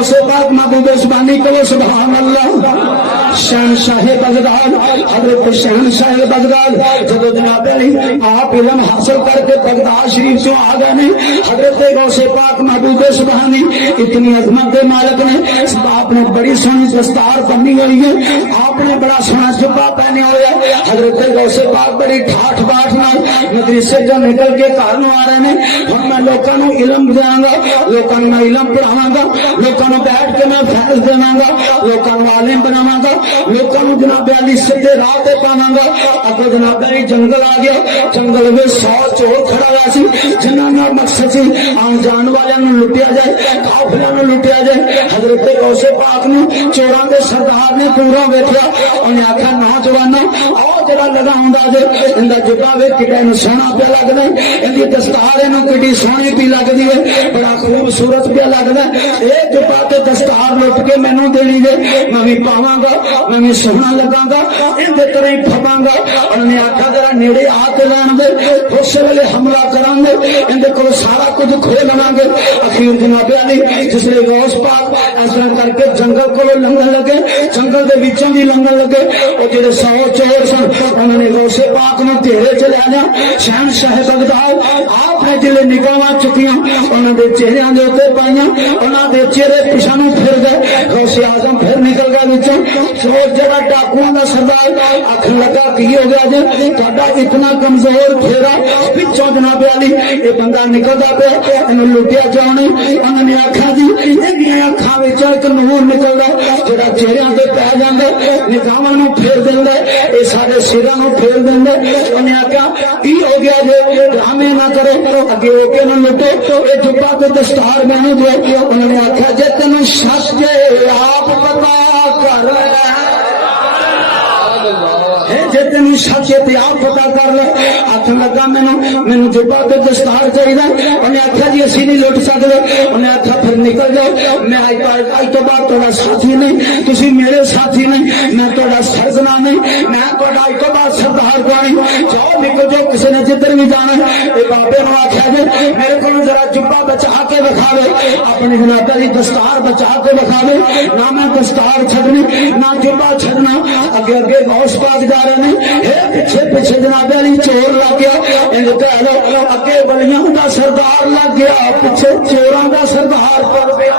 غوث پاک محبوب زبانی کو سبحان اللہ شہنشاہ بغداد حضرت شہنشاہ بغداد جب جناب علی آپ علم حاصل کر کے بغداد شریف سے آ گئے حضرت غوث پاک محبوب سبحانی اتنی عظمت کے مالک نے آپ نے بڑی سونی دستار بنی ہوئی ہے آپ نے بڑا سونا جبا پہنے ہوئے حضرت غوث پاک بڑی ٹھاٹ باٹ مدرسے جو نکل کے گھر آ رہے ہیں ہم میں لوگوں کو علم دیا گا لوگوں میں علم پڑھاوا گا لوگوں کو بیٹھ کے میں فیض دیا گا لوگوں کو عالم بناوا گا لوگوں کو جناب علی سیدھے راہ پہ پاواں گا اگے جناب علی جنگل آ گیا جنگل میں 100 چور کھڑا ہوا سی جنہاں دا مقصد سی آن جان والوں نوں لٹیا جائے قافلے نوں لٹیا جائے حضرت غوث پاک نوں چوراں دے سردار نے پورا ویکھیا انہیں آکھیا نوجواناں آؤ جڑا لگا ہوندا جے ایندا جبا ویکھ کے سونا پیا لگدا ہے ایندی دستار اینوں کڈی سونی پی لگدی ہے بڑا خوبصورت پیا لگدا ہے اے جبا تے دستار لٹ کے مینوں دینی جے میں وی پاواں گا میں وی سونا لگاں گا ایندے طرح ہی پھباں گا انہوں نے آکھا ذرا نیڑے آ کے لان دے اس ویلے حملہ کراں گے ایندے کول سارا کچھ کھو لواں گے اخیر جناب علی جس نے غوث پاک اس طرح کر کے جنگل کو لنگن لگے جنگل دے وچوں دی لنگن لگے او جڑے 100 چور سن انہوں نے غوث پاک نوں گھیرے چ لے آیا شہنشاہ بغداد آپ نے جلے نگاہاں چکیاں انہوں نے چہریاں دے اوپر پائیاں انہوں نے چہرے پیچھے نوں پھر گئے غوث اعظم پھر نکل گئے وچوں چور جڑا ڈاکواں دا سردار آکھ لگا کی ہو گیا جے تہاڈا اتنا کمزور گھیرا پچھوں جناب علی یہ بندہ نکلدا پیا اینوں لٹیا جاونے انہوں نے آکھا جی ایڈیاں اکھاں وچ ایک نور نکلدا جڑا چہریاں تے پے جاندا نگاہاں نوں پھیر دیندا اے سارے سراں نوں پھیر دیندا انہیں آکھا کی ہو گیا جے ڈرامے نہ کرو اگے ہو کے نہ لٹو اے جبا تے دستار مینوں دے انہوں نے آکھا جے تینوں شک جے آپ پتا کر جے تینوں شک ہے آپ پتا کر لے آخر لگا مینوں جبا تے دستار چاہیے انہیں آخیا جی اسی نہیں لٹ سکتے انہیں آخیا پھر نکل جاؤ میں اج تو بعد تھوڑا ساتھی نہیں تسی میرے ساتھی نہیں میں تھوڑا سرزنا نہیں میں تھوڑا اج تو بعد سردار کو نہیں جاؤ نکل جاؤ کسی نے جدھر بھی جانا اے بابے نوں آخیا جی میرے کو ذرا جبا بچا کے دکھاوے اپنی جناب علی دستار بچا کے دکھاوے نہ میں دستار چھڈنی نہ جبا چھڈنا اگے اگے غوث پاک جا رہے ہیں پیچھے پیچھے جناب علی چور لگ گیا انج کہہ لو اگے ولیاں دا سردار لگ گیا پیچھے چوراں دا سردار پڑ گیا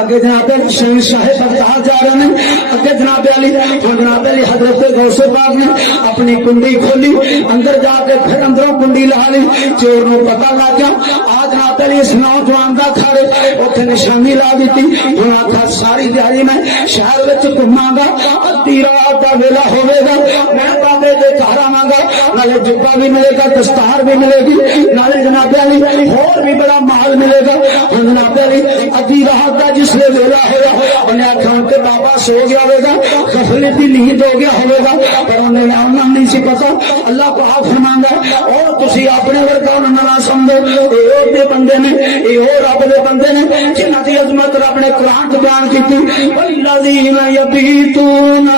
اگے جناب علی شہنشاہ بغداد جا رہے ہیں اگے جناب علی جناب علی حضرت غوث پاک نے اپنی کنڈی کھولی اندر جا کے پھر اندروں کنڈی لا لی چور نوں پتہ لگ گیا آج جناب علی اس نوجوان دا کھڑے اوتھے نشانی لا دیتی ہن آکھا ساری دیہاڑی میں شہر وچ گھماں گا ادھی رات دا ویلا ہوے گا میں بابے دے گھر آواں گا نالے جبا بھی ملے گا دستار بھی ملے گی نالے جناب علی اور بھی بڑا مال ملے گا جناب علی ادھی رات دا جس نے ویلا ہوا انہیں آخیا کہ بابا سو گیا ہوگا غفلت کی نیند ہو گیا ہوگا پر انہیں نہیں سی پتا اللہ کو آپ فرماندا اور تسی اپنے ورگا انہاں نہ سمجھو اے او دے بندے نے اے او رب دے بندے نے جنہاں دی عظمت رب نے قرآن وچ بیان کیتی والذین یبیتون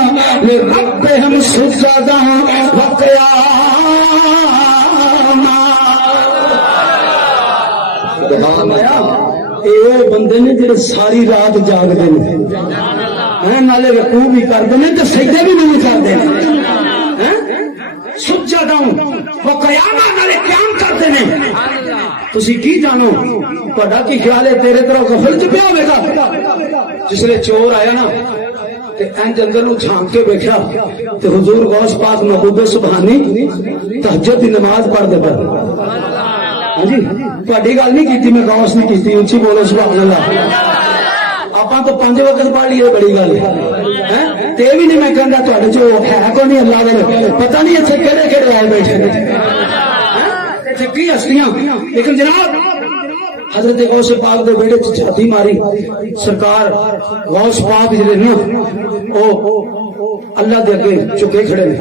لربہم سجدا وقیاما سبحان اللہ بندے نے جڑے ساری رات جاگتے ہیں نالے رکوع بھی کرتے ہیں تو سجدے بھی نہیں کرتے سجدہ وہ قیامہ نالے قیام کرتے ہیں تسی کی جانو تہاڈا کی خیال ہے تیرے طرح غفل چ پیا ہوے گا جس نے چور آیا نا تے انج اندر نو جھانک کے بیٹھا تے حضور غوث پاک محبوب سبحانی تہجد دی نماز پڑھدے پے جی تہاڈی گل نہیں کی میں غوث نہیں کی اونچی بولو سبحان اللہ آپ تو 5 وقت پڑھ لیے بڑی گل ہے تے بھی نہیں میں کہندا تہاڈے جو ہے کو نہیں اللہ دے پتہ نہیں ایتھے کہڑے کہڑے آئے بیٹھے نے ایتھے کی ہستیاں لیکن جناب حضرت غوث پاک دے بیٹے چھاتی ماری سرکار غوث پاک جڑے نے او اللہ دے اگے چکے کھڑے نے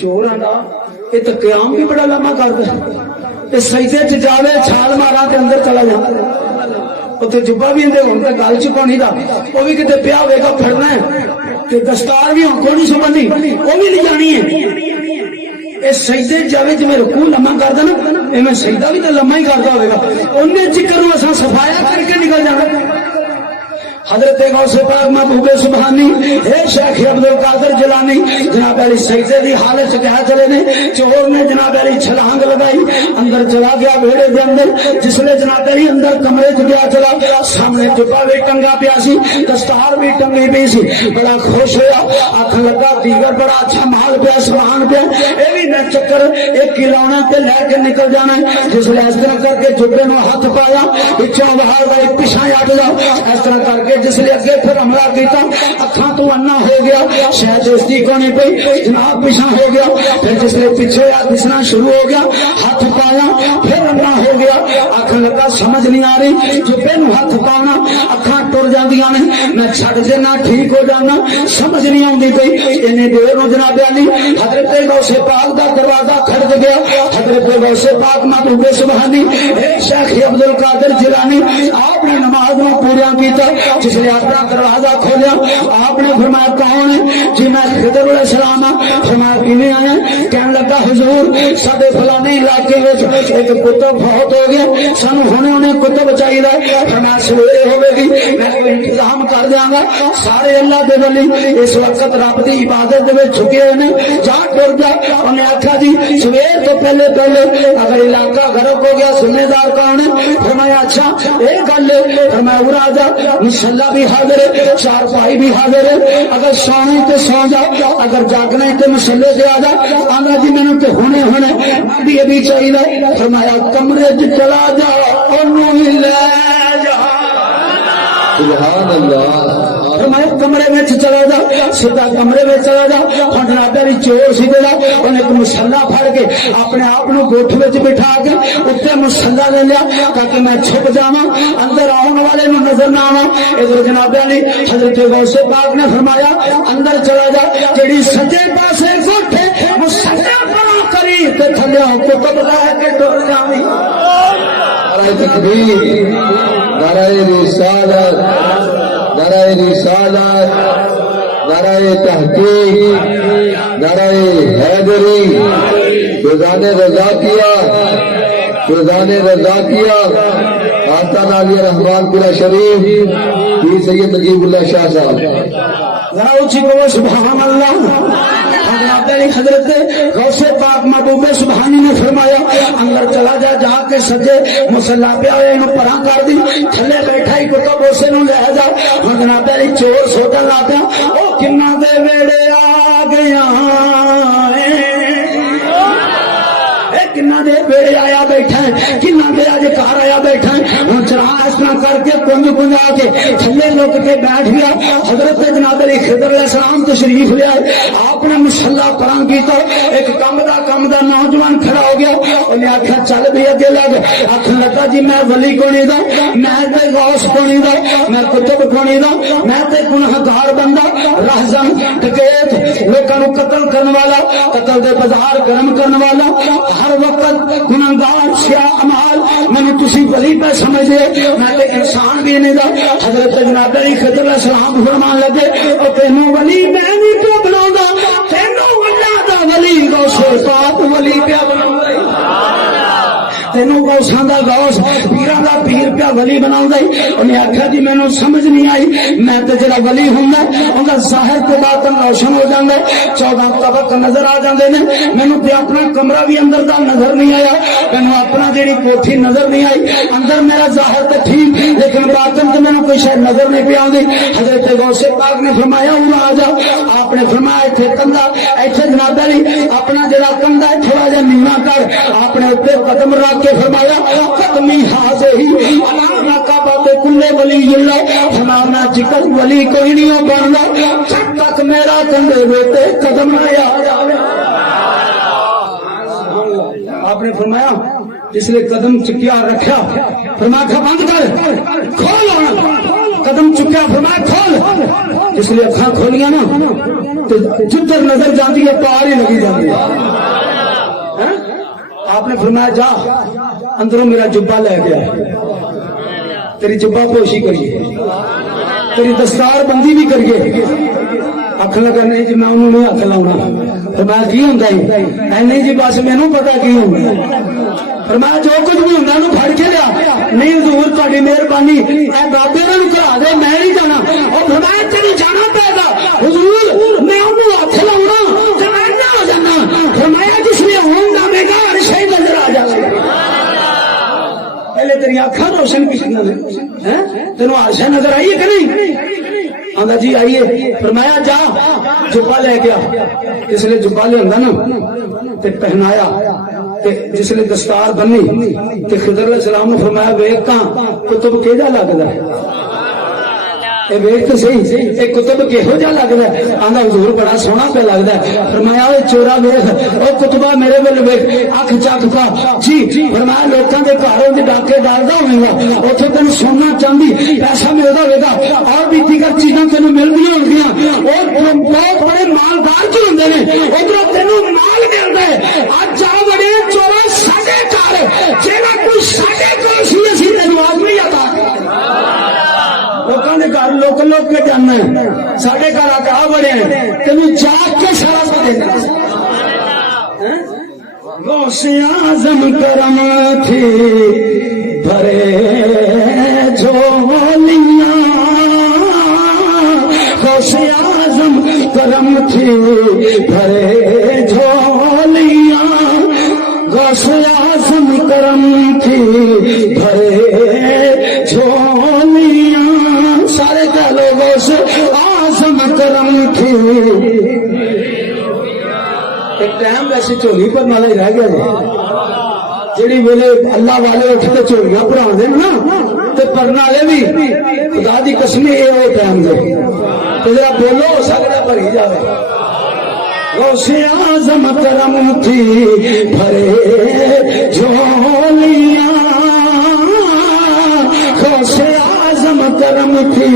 چوراں دا اے تے قیام بھی بڑا لمبا کردا ہے سجدے چ جاوے چھال مارا تے اندر چلا جائے اتنے جبا بھی اندر ہوں گل چکونی دا وہ بھی کتے پیا ہوئے گا پھڑنا ہے کہ دستار بھی ہوں کو نہیں سمجھنی وہ بھی لے جانی ہے اے سجدے جاوے جی میں رکوع لمبا کردا نا اے میں سجدہ بھی تو لمبا ہی کردا ہوئے گا انہیں چکر نو اساں صفایا کر کے نکل جانا حضرت غوث پاک محبوب سبحانی اے شیخ عبد القادر جیلانی جناب علی سجدے دی حالت کیا چلے نے چور نے جناب علی چھلانگ لگائی اندر چلا گیا ویڑے دے اندر جس نے جناب علی اندر کمرے چ گیا چلا سامنے جبا بھی ٹنگا پیا سی دستار بھی ٹنگی پئی سی بڑا خوش ہویا آکھن لگا دیگر بڑا اچھا مال پیا سامان پیا اے بھی نہ چکر ایک کھلونا تے لے کے نکل جانا جس نے اس طرح کر کے جبے نو ہاتھ پایا پچھوں باہر گئے پیچھے ہٹ جا اس طرح کر کے جس نے اگے پھر حملہ کیتا اکھاں تو انا ہو گیا شاید دوستی کونی پئی جناب پیچھے ہو گیا پھر جس نے پیچھے یا دسنا شروع ہو گیا ہاتھ پایا پھر انا ہو گیا آکھن لگا سمجھ نہیں آ رہی جبے نو ہاتھ پانا اکھاں ٹر جاندیاں نے میں چھڈ دینا ٹھیک ہو جانا سمجھ نہیں آندی پئی اینے دیر نو جناب علی حضرت غوث پاک دا دروازہ کھڑک گیا حضرت غوث پاک محبوب سبحانی اے شیخ عبد القادر جیلانی آپ نے نماز میں پورا کیتا جس نے اپنا دروازہ کھولیا آپ نے فرمایا کون ہے جی میں خضر علیہ السلام فرمایا کیویں آیا کہنے لگا حضور ساڈے فلانے علاقے وچ ایک کتب بہت ہو گیا سانو ہونے ہونے کتب چاہیے فرمایا سویرے ہوے گی میں کوئی انتظام کر دیاں گا سارے اللہ دے ولی اس وقت رب دی عبادت دے وچ جھکے ہوئے نے جا ٹر جا انہیں آکھا جی سویر تو پہلے اگر علاقہ غرق ہو گیا ذمہ دار کون ہے فرمایا اچھا ایک گل ہے فرمایا ارا آ جا مصلی بھی حاضر ہے چار پائی بھی حاضر ہے اگر سونے تے سو جا اگر جاگنا تے مصلی سے آ جا آنا جی میں تو ہونے بھی ابھی چاہیے فرمایا کمرے چ چلا جا انہوں لے جا سبحان اللہ فرمایا کمرے میں چلا جا سیدھا کمرے میں چلا جا ہن جناب علی چور سی جڑا انہیں ایک مصلی پھڑ کے اپنے آپ نو گوٹھ وچ بٹھا کے اوتے مصلی لے لیا تاکہ میں چھپ جاواں اندر آنے والے نو نظر نہ آواں ادھر جناب علی حضرت غوث پاک نے فرمایا اندر چلا جا جڑی سجے پاسے گوٹھ ہے مصلی بنا کری تے تھلے کتب لے کے ٹر جاویں نعرہ تکبیر نعرہ رسالت نعرہ رسالت نعرہ تحقیق نعرہ حیدری فیضان رضا کیا فیضان رضا کیا آستان علی رحمان پورا شریف پیر سید نجیب اللہ شاہ صاحب ذرا اونچی بولو سبحان اللہ حضرت غوث پاک محبوب سبحانی نے فرمایا اندر چلا جا جا کے سجے مصلی پہ ہوئے انہوں پرا کر دی تھلے بیٹھا ہی کتب اسے نو لے جا جناب علی چور سوچن لگ گیا او کنا دے ویڑے آ گیا کنا دے ویڑے آیا بیٹھا ہے کنا دے اج گھر آیا بیٹھا ہے ہن چرا اس طرح کر کے کنج کنجا کے تھلے لک کے بیٹھ گیا حضرت جناب علی خضر علیہ السلام تشریف لے آئے آپ نے مصلی پران کیتا ایک کم دا نوجوان کھڑا ہو گیا انہیں آخیا چل بھی اگے لگ آخر لگا جی میں ولی کونی دا میں تے غوث کونی دا میں کتب کونی دا میں تے گنہگار بندہ رہزن ڈکیت لوکاں نو قتل کرن والا قتل دے بازار گرم کرن والا ہر وقت گنہگار سیاہ امال میں تسی ولی پہ سمجھ دے میں تے انسان بھی نہیں دا حضرت جناب علی خضر علیہ السلام فرمان لگے او تینوں ولی میں نہیں تو بناوندا تینوں اللہ دا ولی غوث پاک ولی پیا بناوندا تینوں غوثاں دا غوث پیراں دا پیر پیا ولی بناوندا انہیں آکھیا جی مینوں سمجھ نہیں آئی میں تے جڑا ولی ہوندا اوندا ظاہر تے باطن روشن ہو جاندا 14 طبق نظر آ جاندے نے مینوں تے اپنا کمرہ بھی اندر دا نظر نہیں آیا مینوں اپنا جڑی کوٹھی نظر نہیں آئی اندر میرا ظاہر تے ٹھیک لیکن باطن تے مینوں کوئی شے نظر نہیں پئی آندی حضرت غوث پاک نے فرمایا او آ جا آپ نے فرمایا ایتھے کندا ایتھے جناب علی اپنا جڑا کندا ہے تھوڑا جہا نیواں کر آپ نے اوپر قدم رکھ کے فرمایا قدمی ہاضے ہی ناقابات کلے ولی اللہ فرمانا جکر ولی کوئی نہیں بننا جب تک میرا کندھے بیٹے قدم نہ آ جائے آپ نے فرمایا جس نے قدم چکیا رکھا فرمایا بند کر کھول قدم چکیا فرمایا کھول جس نے اکھاں کھولیاں نا تو جدھر نظر جاتی ہے پار ہی لگی جاتی ہے آپ نے فرمایا جا اندروں میرا جبہ لے گیا تیری جبہ پوشی کریے تیری دستار بندی بھی کریے اکھ لگا نہیں جی میں انہوں نے ہاتھ لاؤنا فرمایا کی ہوں نہیں جی بس مینوں پتا کی ہوں فرمایا جو کچھ بھی ہوں پھڑ کے لیا نہیں حضور تہاڈی مہربانی اے بابے نوں گھرا دے میں نہیں جانا تینوں آشا نظر آئی ہے کہ نہیں؟ آندا جی آئیے. فرمایا جا جبا لے گیا. جس نے جبا لیا نا تے پہنایا تے جس نے دستار بنی تے خضر علیہ السلام نے فرمایا ویکھ تاں کتب کیڑا لگدا ہے ویکھ تو صحیح یہ کتب کہہو جا لگتا ہے. آندا حضور بڑا سونا پہ لگتا ہے. فرمایا اے چورا ویکھ او کتبہ میرے ول ویکھ اکھ چک پا. جی فرمایا لوکاں دے گھروں دے ڈاکے ڈالدا ہوے گا اوتھے تینوں سونا چاندی پیسہ ملدا ہوے گا اور بھی دیگر چیزاں تینوں ملدیاں ہوندیاں اور بہت بڑے مالدار جو ہوندے نے ادھر تینوں مال ملدا ہے. اج جا بڑے چورا ساڈے گھر جیڑا کوئی ساڈے کول سی اسی تینوں آج نہیں آتا لوکاں دے گھر لوک لوک کے جانا ہے. ساڈے گھر آ کے آ بڑے ہیں تینوں جاگ کے سارا پتا غوث اعظم کرم تھی بھرے جھولیاں غوث اعظم کرم تھی بھرے جھولیاں غوث اعظم کرم تھی بھرے جھولیاں سارے کہہ لو غوث اعظم کرم تھی. ایک ٹائم ویسے چولی پر والا ہی رہ گیا جی ویلے اللہ والے اٹھ کے چولیاں پڑھا دے نا تے پڑھنے والے بھی خدا دی قسم یہ وہ ٹائم دے ذرا بولو ہو سکتا بھری جائے. غوث اعظم کرم تھی بھرے جھولیاں غوث اعظم کرم تھی